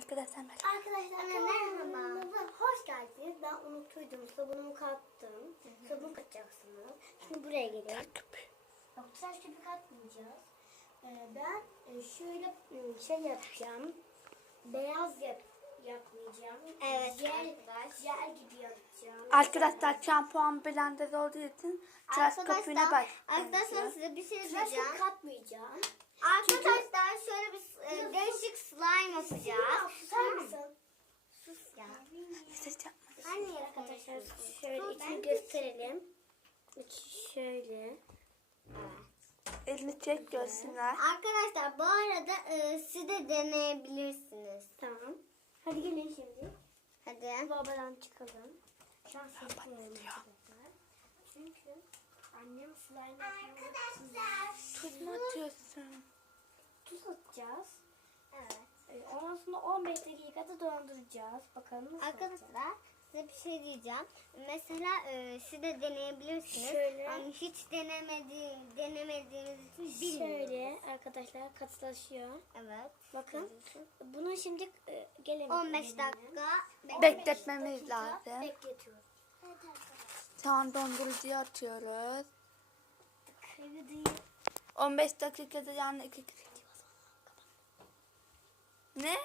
Arkadaşlar merhaba. Merhaba. Hoş geldiniz. Ben unuttuydum. Sabunumu kattım. Sabun katacaksınız. Şimdi buraya gelin. Yok, tıraş köpük katmayacağız. Ben şöyle şey yapacağım. Beyaz yapmayacağım. Evet, Jel gibi yapacağım. Arkadaşlar şampuan blender olduğu için tıraş köpüğüne Arkadaşlar size bir şey Tıraş diyeceğim. köpük katmayacağım. Arkadaşlar şöyle bir değişik slime yapacağız. Susar mısın? Sus ya. Anne arkadaşlar şöyle içini gösterelim. İçi şöyle. Elini çek görsünler. Arkadaşlar bu arada siz de deneyebilirsiniz. Tamam. Hadi gelin şimdi. Hadi. Babadan çıkalım. Şu an seslenelim arkadaşlar. Çünkü annem slime yapıyor. Tuz mu atıyorsun? Tuz atacağız. Evet. Ondan sonra 15 dakikada donduracağız. Bakalım nasıl olacak. Arkadaşlar size bir şey diyeceğim. Mesela siz de deneyebilirsiniz. Şöyle. Hani hiç denemediğiniz için bilmiyorum. Şöyle arkadaşlar katılaşıyor. Evet. Bakın. Bunu şimdi gelelim. 15 dakika Bekletmemiz lazım. Bekletiyoruz. Şu an dondurucuya atıyoruz. Kırdı. 15 dakikada yani 2 Ne?